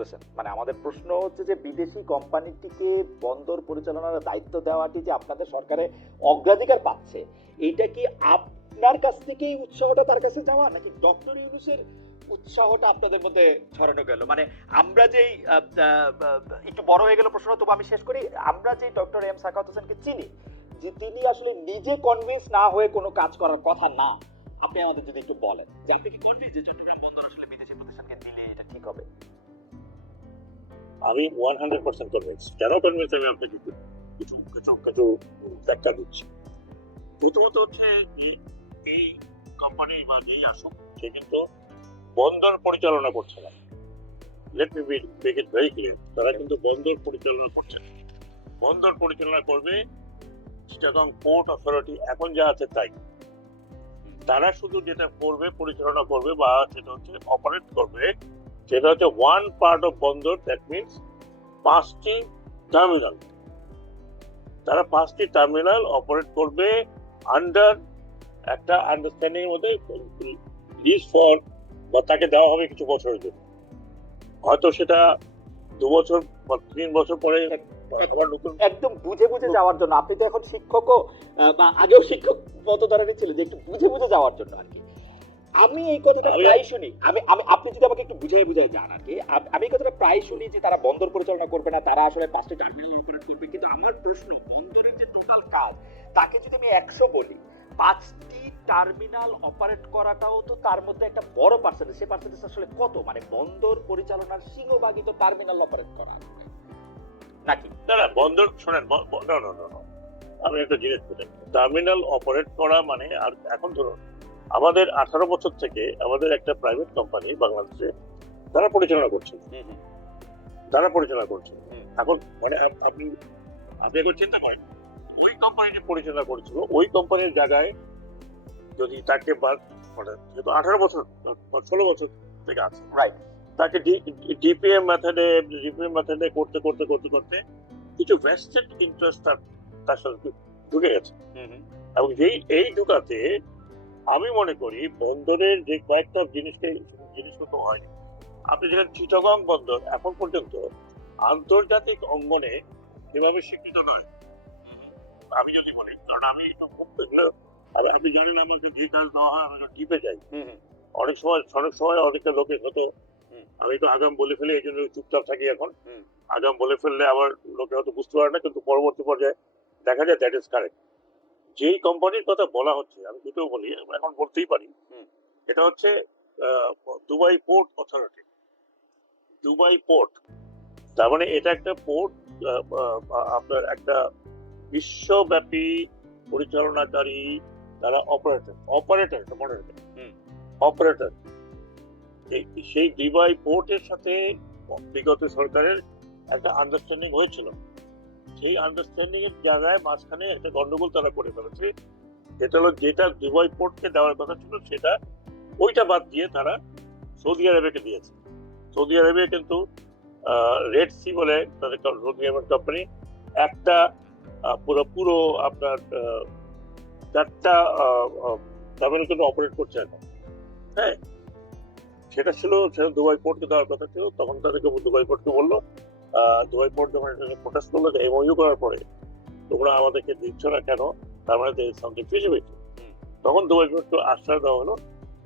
বলতেছেন। মানে আমাদের প্রশ্ন হচ্ছে যে, বিদেশি কোম্পানিটিকে বন্দর পরিচালনার দায়িত্ব দেওয়াটি যে আপনাদের সরকারে অগ্রাধিকার পাচ্ছে, এইটা কি আপনার কাছ থেকেই উৎসাহটা তার কাছে যাওয়া, নাকি ডক্টর ইউনুসের উৎসাহটা আপনাদের মধ্যে ছড়ানো গেল? মানে আমরা যেই একটু বড় হয়ে গেল প্রশ্ন, তবু আমি শেষ করি। আমরা যে ডক্টর এম সাকাত হোসেনকে চিনি, যে তিনি আসলে নিজে কনভিন্স না হয়ে কোনো কাজ করার কথা না, আপনি আমাদের যদি একটু বলেন। যে আপনি কি কনভিন্স যে চট্টগ্রাম বন্দর আসলে বিদেশি প্রতিষ্ঠানকে দিলে এটা ঠিক হবে? আমি ওয়ান হান্ড্রেড পার্সেন্ট কনভিন্স কেন কনভিন্স আমি আপনাকে কিছু কিছু কিছু ব্যাখ্যা দিচ্ছি। প্রথমত হচ্ছে এই কোম্পানি বা যেই আসুক, সে কিন্তু বন্দর পরিচালনা করছে না। Let me make it very clear তারা কিন্তু বন্দর পরিচালনা করছে না। বন্দর পরিচালনা করবে চিটাগং পোর্ট অথরিটি এখন যা আছে তাই। তারা শুধু যেটা করবে, পরিচালনা করবে বা সেটা হচ্ছে অপারেট করবে সেটা হচ্ছে ওয়ান পার্ট অফ বন্দর দ্যাট মিনস পাঁচটি টার্মিনাল তারা পাঁচটি টার্মিনাল অপারেট করবে আন্ডার একটা আন্ডারস্ট্যান্ডিং এর মধ্যে লিজ ফর বা তাকে দেওয়া হবে কিছু বছরের জন্য। হয়তো সেটা দু বছর বা তিন বছর পরে আবার নতুন একদম বুঝে বুঝে যাওয়ার জন্য। আপনি তো এখন শিক্ষকও আগেও শিক্ষক পদধারণী ছিল যে একটু বুঝে বুঝে যাওয়ার জন্য আর কি। আমি এই কথাটা প্রায় শুনি। আমি আমি আপনি যদি আমাকে একটু বুঝাই বুঝাই যান আর কি আমি এই কথাটা প্রায় শুনি যে তারা বন্দর পরিচালনা করবে না তারা আসলে পাঁচটা টার্মিনাল অপারেট করবে। কিন্তু আমার প্রশ্ন বন্দরের যে টোটাল কাজ তাকে যদি আমি একশো বলি পাঁচটি টার্মিনাল অপারেট করাটাও তো তার মধ্যে একটা বড় পার্সেন্টেজ সে পার্সেন্টেজ আসলে কত? মানে বন্দর পরিচালনার সিংহভাগই তো টার্মিনাল অপারেট করা। নাকি? না না বন্দর শোনেন না না না। আমি একটা জিনিস বলি টার্মিনাল অপারেট করা মানে আর এখন ধরুন আমাদের আঠারো বছর থেকে আমাদের একটা প্রাইভেট কোম্পানি বাংলাদেশে তারা পরিচালনা করছে তারা পরিচালনা করছে এখন মানে আপনি আপনি এখন চিন্তা করেন ওই কোম্পানিটি পরিচালনা করছিল ওই কোম্পানির জায়গায় যদি তাকে বাদ মানে যেহেতু আঠারো বছর ষোলো বছর থেকে আছে। রাইট তাকে ডিপিএম মেথডে ডিপিএম মেথডে করতে করতে করতে করতে কিছু ভেস্টেড ইন্টারেস্ট তার তার সাথে ঢুকে গেছে। এবং যেই এই ঢুকাতে আমি মনে করি বন্দরের যে কয়েকটা জিনিসকে জিনিসগুলো হয়নি। আপনি যেখানে চিটাগং বন্দর এখন পর্যন্ত আন্তর্জাতিক অঙ্গনে সেভাবে স্বীকৃত নয়। আমি যদি বলি কারণ আমি আর আপনি জানেন আমাকে যে কাজ দেওয়া হয় আমি ডিপে যাই। অনেক সময় অনেক সময় অনেকটা লোকে হতো। আমি তো আগাম বলে ফেলে এই জন্য চুপচাপ থাকি এখন। আগাম বলে ফেললে আবার লোকে হয়তো বুঝতে পারে না কিন্তু পরবর্তী পর্যায়ে দেখা যায় দ্যাট ইজ কারেক্ট যেই কোম্পানির কথা বলা হচ্ছে আমি দুটো বলি এখন বলতেই পারি। এটা হচ্ছে Dubai port authority Dubai port তার মানে এটা একটা পোর্ট আপনার একটা বিশ্বব্যাপী পরিচালনাকারী তারা অপারেটর অপারেটর মনে। অপারেটর সেই দুবাই পোর্টের সাথে বিগত সরকারের একটা আন্ডারস্ট্যান্ডিং হয়েছিল। সেই আন্ডারস্ট্যান্ডিং এর জায়গায় মাঝখানে একটা গন্ডগোল তারা করে ফেলেছে, সেটা হলো যেটা দুবাই পোর্টকে দেওয়ার কথা ছিল সেটা ওইটা বাদ দিয়ে তারা সৌদি আরবেকে দিয়েছে। সৌদি আরবে কিন্তু রেড সি বলে তাদের কোম্পানি একটা পুরো পুরো আপনার চারটা টার্মিনাল কিন্তু অপারেট করছে এখন। হ্যাঁ সেটা ছিল, সেটা দুবাই পোর্টকে দেওয়ার কথা ছিল, তখন তাদেরকে দুবাই পোর্টকে বলল দুবাই পোর্ট যখন এটা প্রোটেস্ট করল যে এমওইউ করার পরে তোমরা আমাদেরকে দিচ্ছ না কেন? তার মানে সামথিং ফিজিবিলিটি। তখন দুবাই পোর্টকে আশ্বাস দেওয়া হলো।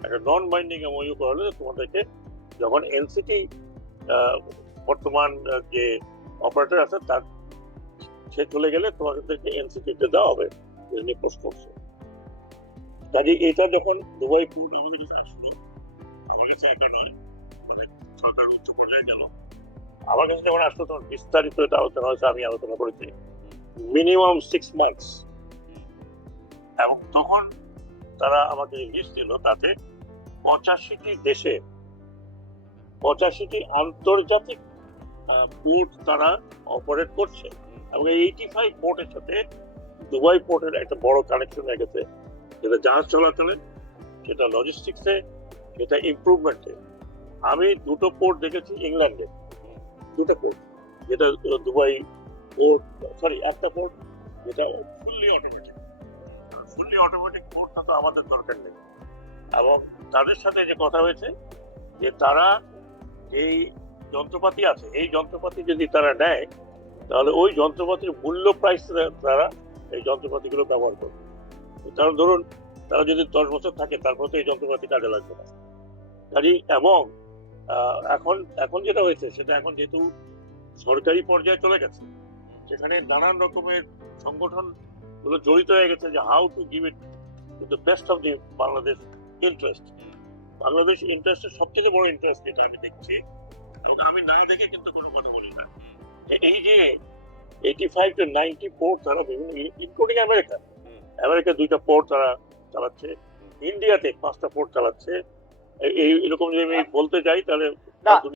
একটা নন বাইন্ডিং এমওইউ করা হলো তোমাদেরকে যখন এনসিটি বর্তমান যে অপারেটর আছে তার সে চলে গেলে তোমাদেরকে এনসিটিতে দেওয়া হবে নিয়ে প্রশ্ন করছে। কাজে এটা যখন দুবাই পোর্ট আমাদের কাছে আসলো আমার কাছে একা নয় মানে সরকার উচ্চ পর্যায়ে গেল আমার কাছে যখন আসলো তখন বিস্তারিত এটা আলোচনা হয়েছে, আমি আলোচনা করেছি। মিনিমাম সিক্স মান্থস এবং তখন তারা আমাকে লিস্ট দিল তাতে পঁচাশিটি দেশে, পঁচাশিটি আন্তর্জাতিক পোর্ট তারা অপারেট করছে। এবং এইটি ফাইভ পোর্টের সাথে দুবাই পোর্টের একটা বড় কানেকশন হয়ে গেছে। যেটা জাহাজ চলাচলে, সেটা লজিস্টিক্সে সেটা ইমপ্রুভমেন্টে আমি দুটো পোর্ট দেখেছি ইংল্যান্ডে দুটো পোর্ট যেটা দুবাই পোর্ট সরি একটা পোর্ট যেটা ফুললি অটোমেটিক ফুললি অটোমেটিক পোর্টটা তো আমাদের দরকার নেই। এবং তাদের সাথে যে কথা হয়েছে, যে তারা যেই যন্ত্রপাতি আছে, এই যন্ত্রপাতি যদি তারা নেয়, তাহলে ওই যন্ত্রপাতির মূল্য প্রাইস তারা এই যন্ত্রপাতিগুলো ব্যবহার করবে। কারণ ধরুন, তারা যদি দশ বছর থাকে, তারপর তো এই যন্ত্রপাতি কাজে লাগবে না। কাজে এবং এখন এখন যেটা হয়েছে সেটা এখন যেহেতু সরকারি পর্যায়ে চলে গেছে সেখানে নানান রকমের সংগঠনগুলো জড়িত হয়ে গেছে যে how to give it to the best of the Bangladesh interest Bangladesh ইন্টারেস্টের সব থেকে বড় ইন্টারেস্ট যেটা আমি দেখছি এবং আমি না দেখে কিন্তু কোনো কথা বলি না। এই যে eighty five to ninety port তারা বিভিন্ন ইনক্লুডিং আমেরিকা আমেরিকা দুইটা পোর্ট তারা চালাচ্ছে ইন্ডিয়াতে পাঁচটা পোর্ট চালাচ্ছে এই- এরকম যদি আমি বলতে চাই তাহলে